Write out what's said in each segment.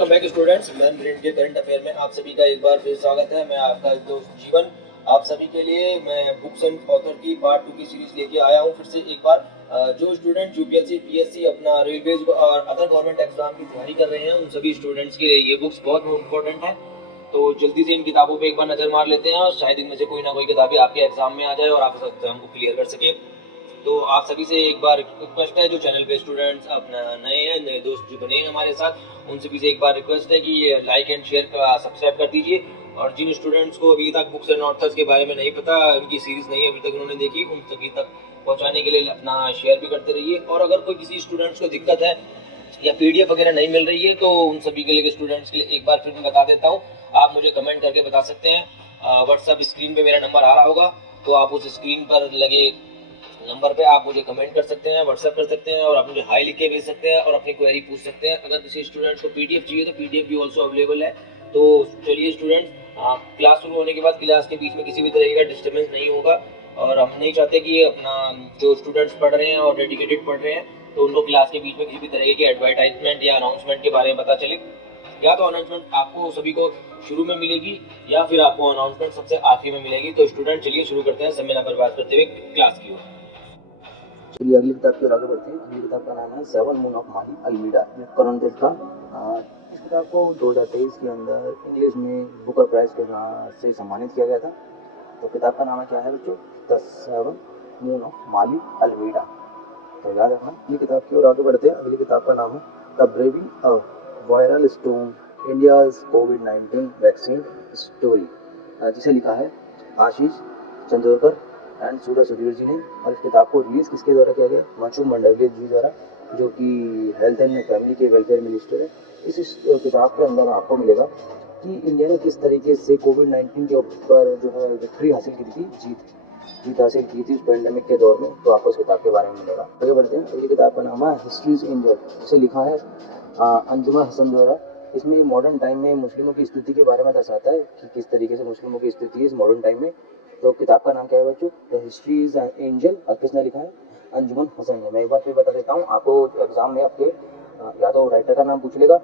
Welcome back students. मैं brain के current affair में आप सभी का एक बार फिर स्वागत है। मैं आपका दोस्त जीवन आप सभी के लिए मैं बुक्स एंड ऑथर की पार्ट 2 की सीरीज लेके आया हूँ फिर से एक बार। जो स्टूडेंट यूपीएससी पीएससी अपना रेलवेज और अदर गवर्नमेंट एग्जाम की तैयारी कर रहे हैं उन सभी स्टूडेंट्स के लिए ये बुक्स बहुत इंपॉर्टेंट है। तो जल्दी से इन किताबों पे एक बार नजर मार लेते हैं और शायद इनमें से कोई ना कोई किताबें आपके एग्जाम में आ जाए और आप इस एग्जाम को क्लियर कर सके। तो आप सभी से एक बार रिक्वेस्ट है, जो चैनल पे स्टूडेंट्स अपना नए हैं, नए दोस्त जो बने हैं हमारे साथ, उन सभी से एक बार रिक्वेस्ट है कि लाइक एंड शेयर का सब्सक्राइब कर दीजिए। और जिन स्टूडेंट्स को अभी तक बुक्स एंड ऑथर्स के बारे में नहीं पता, उनकी सीरीज नहीं अभी तक उन्होंने देखी, उन सभी तक पहुंचाने के लिए अपना शेयर भी करते रहिए। और अगर कोई किसी स्टूडेंट्स को दिक्कत है या पीडीएफ वगैरह नहीं मिल रही है तो उन सभी के लिए स्टूडेंट्स के लिए एक बार फिर मैं बता देता हूँ, आप मुझे कमेंट करके बता सकते हैं। व्हाट्सएप स्क्रीन पे मेरा नंबर आ रहा होगा, तो आप उस स्क्रीन पर लगे नंबर पे आप मुझे कमेंट कर सकते हैं, व्हाट्सएप कर सकते हैं और आप मुझे हाई लिख के भेज सकते हैं और अपनी क्वेरी पूछ सकते हैं। अगर किसी स्टूडेंट्स को पीडीएफ चाहिए तो पीडीएफ भी ऑल्सो अवेलेबल है। तो चलिए स्टूडेंट्स, क्लास शुरू होने के बाद क्लास के बीच में किसी भी तरह का डिस्टर्बेंस नहीं होगा और हम नहीं चाहते कि अपना जो स्टूडेंट्स पढ़ रहे हैं और डेडिकेटेड पढ़ रहे हैं तो उनको क्लास के बीच में किसी भी तरह की एडवर्टाइजमेंट या अनाउंसमेंट के बारे में पता चले। या तो अनाउंसमेंट आपको सभी को शुरू में मिलेगी या फिर आपको अनाउंसमेंट सबसे आखिर में मिलेगी। तो स्टूडेंट चलिए शुरू करते हैं, समय ना बर्बाद करते हुए क्लास की ओर। चलिए अगली किताब की ओर आगे बढ़ते हैं। अगली किताब का नाम है seven moons of Maali Almeida, Karan Dev का। इस किताब को 2023 के अंदर इंग्लिश में बुकर प्राइज के से सम्मानित किया गया था। तो किताब का नाम है क्या है बच्चों? The seven moons of Maali Almeida. तो याद रखना। अगली किताब की ओर आगे बढ़ते हैं। अगली किताब का नाम है the braving of viral stone, India's covid vaccine story, जिसे लिखा है आशीष चंदोरकर एंड सूर्य सुधीर जी ने। और इस किताब को रिलीज किसके द्वारा किया गया? मनसुख मंडाविया जी द्वारा, जो कि हेल्थ एंड फैमिली के वेलफेयर मिनिस्टर है। इस किताब के अंदर आपको मिलेगा कि इंडिया ने किस तरीके से कोविड-19 के ऊपर जो है विक्ट्री हासिल की थी, जीत हासिल की थी इस पेंडेमिक के दौर में। तो आपको इस किताब के बारे में मिलेगा। आगे बढ़ते हैं। अगली किताब का नाम है हिस्ट्रीज एंजल, जिसे लिखा है अंजुमन हसन द्वारा। इसमें मॉडर्न टाइम में मुस्लिमों की स्थिति के बारे में दर्शाता है कि किस तरीके से मुस्लिमों की स्थिति है इस मॉडर्न टाइम में। तो किताब का नाम क्या है बच्चों? The history is angel. और किसने लिखा है? अंजुमन हसन ने। मैं एक बार फिर बता देता हूँ आपको, एग्जाम में आपके या तो राइटर का नाम पूछ लेगा,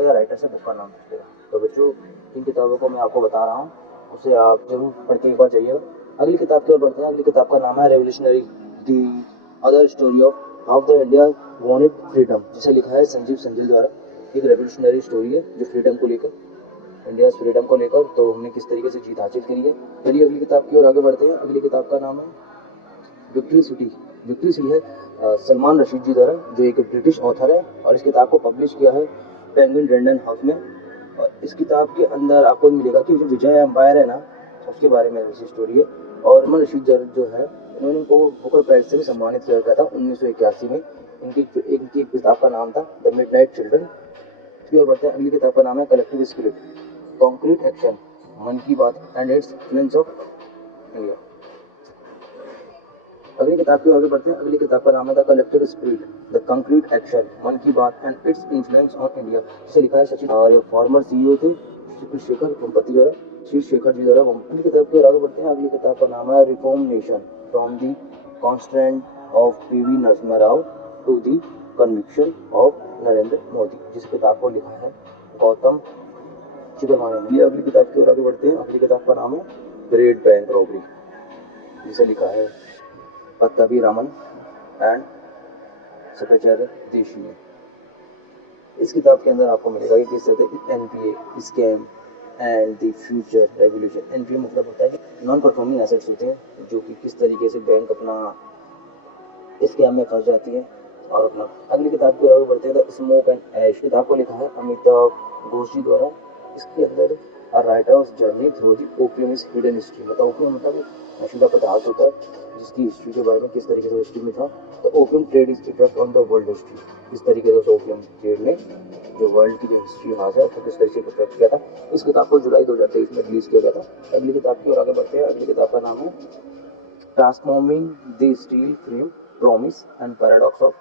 या राइटर से बुक का नाम पूछ लेगा। तो बच्चों, इन किताबों को मैं आपको बता रहा हूँ, उसे आप जरूर पढ़ के एक बार जाइएगा। अगली किताब की ओर बढ़ते हैं। अगली किताब का नाम है revolutionary, the other story of how the India won it freedom, जिसे लिखा है संजीव संजल द्वारा। एक रेवोल्यूशनरी स्टोरी है जो फ्रीडम को लेकर, इंडिया फ्रीडम को लेकर, तो हमने किस तरीके से जीत हासिल करी है। चलिए अगली किताब की ओर आगे बढ़ते हैं। अगली किताब का नाम है विक्ट्री सिटी। विक्ट्री सिटी है सलमान रशीद जी द्वारा, जो एक ब्रिटिश ऑथर है। और इस किताब को पब्लिश किया है पेंगुइन रैंडम हाउस में। और इस किताब के अंदर आपको मिलेगा कि जो विजय एम्पायर है ना, उसके बारे में विशेष स्टोरी है। और सलमान रशीद जो है, उन्होंने को बुकर प्राइज से भी सम्मानित किया गया था 1981 में। इनकी किताब का नाम था द मिडनाइट चिल्ड्रन। की ओर बढ़ते हैं। अगली किताब का नाम है कलेक्टिव स्पिरिट, कॉन्क्रीट एक्शन, मन की बात and its influence of India. अगली किताब की ओर आगे बढ़ते हैं। अगली किताब का नाम है the collective spirit, the concrete action, मन की बात and its influence on India, जिसे लिखा है सचिन, और फॉर्मर सीईओ थे शेखर वेम्पति द्वारा, श्री शेखर जी द्वारा। अगली किताब की ओर आगे बढ़ते हैं। अगली किताब का नाम है reform nation, from the constant of PV Narasimha Rao to the conviction of Narendra Modi, जिस किताब को लिखा है गौतम चिदम्बरम। अगली किताब की ओर आगे बढ़ते हैं। अगली किताब का नाम है ग्रेट बैंक रॉबरी, जिसे लिखा है पत्ताभी रामन एंड सकाचार्य देशी ने। इस किताब के अंदर आपको मिलेगा कि किस तरह से NPA scam and the future regulation. NPA मतलब होता है कि नॉन परफॉर्मिंग एसेट्स होते हैं, जो कि किस तरीके से बैंक अपना स्कैम में फंस जाती है और अपना। अगली किताब की ओर आगे बढ़ते हैं। स्मोक एंड ऐश किताब को लिखा है अमिताभ घोष जी द्वारा। इसके अंदर अ writers journey through the opium is hidden history, मतलब ओपियम मतलब नशीला पदार्थ होता है, जिसकी हिस्ट्री के बारे में किस तरीके से हिस्ट्री में था। तो opium trade is effect on the world history, किस तरीके से ओपियम ट्रेड ने जो वर्ल्ड की जो हिस्ट्री है तो किस तरीके से इफेक्ट किया था। इस किताब को जुलाई 2023 में रिलीज किया गया था। अगली किताब की ओर आगे बढ़ते हैं। अगली किताब का नाम है transforming the steel frame promise and paradox of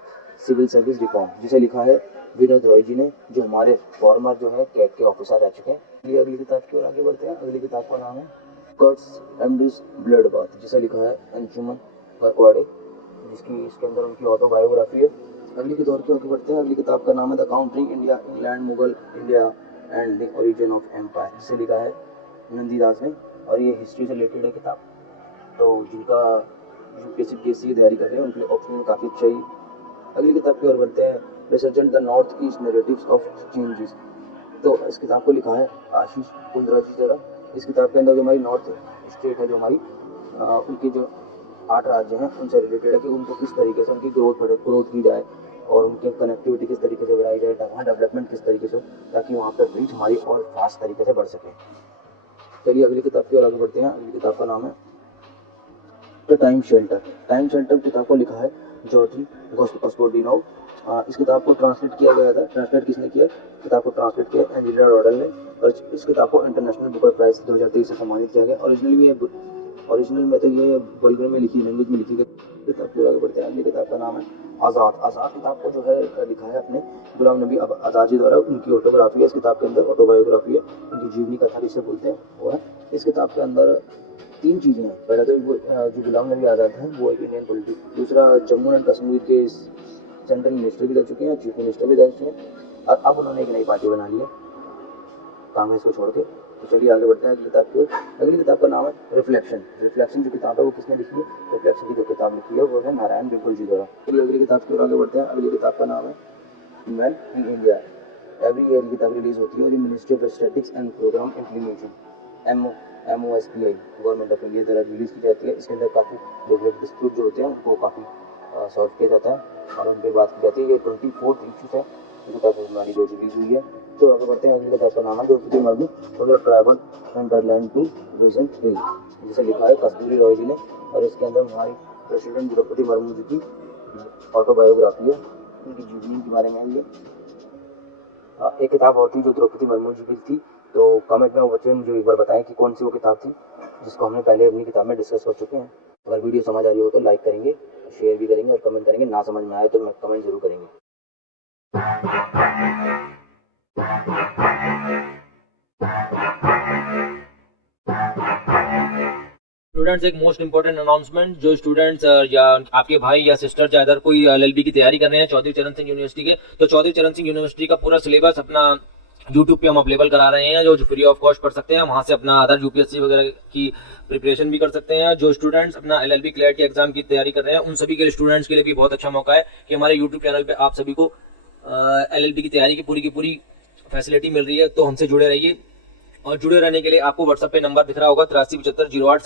civil service reform, जिसे लिखा है विनोद रॉय जी ने, जो हमारे फॉर्मर जो है कैग के ऑफिसर रह चुके हैं। अगली किताब की ओर आगे बढ़ते हैं। अगली किताब का नाम है कर्ट्स एम्ब्रिस ब्लड बाथ, जिसे लिखा है अंशुमन गायकवाड़े, जिसकी इसके अंदर उनकी ऑटोबायोग्राफी है। अगली के दौर के आगे बढ़ते हैं। अगली किताब का नाम है the countering India, England, Mughal India and the origin of empire, जिसे लिखा है नंदीदास ने, और ये हिस्ट्री से रिलेटेड है किताब। तो जिनका यूपीएससी की तैयारी कर रहे हैं उनके लिए ऑप्शन में काफ़ी अच्छा ही। अगली किताब की ओर बढ़ते हैं, resurgent the north east narratives of changes. तो इस किताब को लिखा है आशीष कुंद्राजीचरा। इस किताब के अंदर जो हमारी नॉर्थ स्टेट है, जो हमारी उनके जो 8 राज्य हैं उनसे रिलेटेड है कि उनको किस तरीके से उनकी ग्रोथ की जाए और उनकी कनेक्टिविटी किस तरीके से बढ़ाई जाए, वहाँ डेवलपमेंट किस तरीके से, ताकि वहाँ पर रीच हमारी और फास्ट तरीके से बढ़ सके। चलिए अगली किताब की ओर आगे बढ़ते हैं। अगली किताब का नाम है the time shelter. Time shelter किताब को लिखा है जॉर्जी गॉस्पोडिनोव। इस किताब को ट्रांसलेट किया गया था। ट्रांसलेट किसने किया? किताब को ट्रांसलेट किया एंजेला रॉडल ने, और इस किताब को इंटरनेशनल बुकर प्राइज 2023 से सम्मानित किया गया। ओरिजिनल में तो ये बल्गन में लिखी, लैंग्वेज में लिखी गई। किताब की आगे बढ़ते हैं। अगली किताब का नाम है आज़ाद। आज़ाद किताब को जो है लिखा है अपने गुलाम नबी आज़ाद जी द्वारा। उनकी ऑटोग्राफी है इस किताब के अंदर, ऑटोबायोग्राफी है, उनकी जीवनी कथा जिसे बोलते हैं वो है। इस किताब के अंदर 3 चीज़ें हैं। पहला तो जो गुलाम नबी आज़ाद हैं वो एक इंडियन पॉलिटिक्स, दूसरा जम्मू एंड कश्मीर के सेंट्रल मिनिस्टर भी रह चुके हैं, चीफ मिनिस्टर भी रह चुके हैं, और अब उन्होंने एक नई पार्टी बना ली है कांग्रेस को छोड़ के। तो चलिए आगे बढ़ते हैं अगली किताब की ओर। अगली किताब का नाम है रिफ्लेक्शन। रिफ्लेक्शन जो किताब है वो किसने लिखी है? रिफ्लेक्शन की जो किताब लिखी है वो है नारायण बिल्कुल जी द्वारा। चलिए अगली किताब की ओर आगे बढ़ते हैं। अगली किताब का नाम है man in India. Every year किताब रिलीज होती है और ये ministry of statistics and programme implementation MOSPI government of India द्वारा रिलीज की जाती है। इसके अंदर काफ़ी डेवलप डिस्प्यूट जो होते हैं उनको काफ़ी सॉल्व किया जाता है और उन पर बात की जाती है। ये 24th इशू है किताब हमारी जो रिलीज हुई है। तो आगे बढ़ते हैं। अगली किताब का नाम है द्रौपदी मुर्मू और ट्रैवल इंटरलैंड टू रीजेंट हिल, जिसे लिखा है कस्तूरी रॉय जी ने, और इसके अंदर हमारी प्रेसिडेंट द्रौपदी मुर्मू जी की ऑटोबायोग्राफी है, उनकी जीवनी के बारे में है। एक किताब और थी जो द्रौपदी मुर्मू जी की थी, तो कमेंट में बच्चे मुझे एक बार बताएं कि कौन सी वो किताब थी जिसको हमने पहले अपनी किताब में डिस्कस कर चुके हैं। अगर वीडियो समझ आ रही हो तो लाइक करेंगे, शेयर भी करेंगे और कमेंट करेंगे। ना समझ में आए तो कमेंट जरूर करेंगे। स्टूडेंट्स, एक मोस्ट इंपॉर्टेंट अनाउंसमेंट, जो स्टूडेंट्स या आपके भाई या सिस्टर या अदर कोई LLB की तैयारी कर रहे हैं चौधरी चरण सिंह यूनिवर्सिटी के, तो चौधरी चरण सिंह यूनिवर्सिटी का पूरा सिलेबस अपना यूट्यूब पे हम अवेलेबल करा रहे हैं, जो फ्री ऑफ कॉस्ट पढ़ सकते हैं। वहां से अपना अदर UPSC वगैरह की प्रिपरेशन भी कर सकते हैं। जो स्टूडेंट्स अपना LLB क्लैट के एग्जाम की तैयारी कर रहे हैं उन सभी के स्टूडेंट्स के लिए भी बहुत अच्छा मौका है कि हमारे यूट्यूब चैनल पे आप सभी को LLB की तैयारी की पूरी फैसिलिटी मिल रही है। तो हमसे जुड़े रहिए, और जुड़े रहने के लिए आपको व्हाट्सएप पे नंबर दिख रहा होगा 837508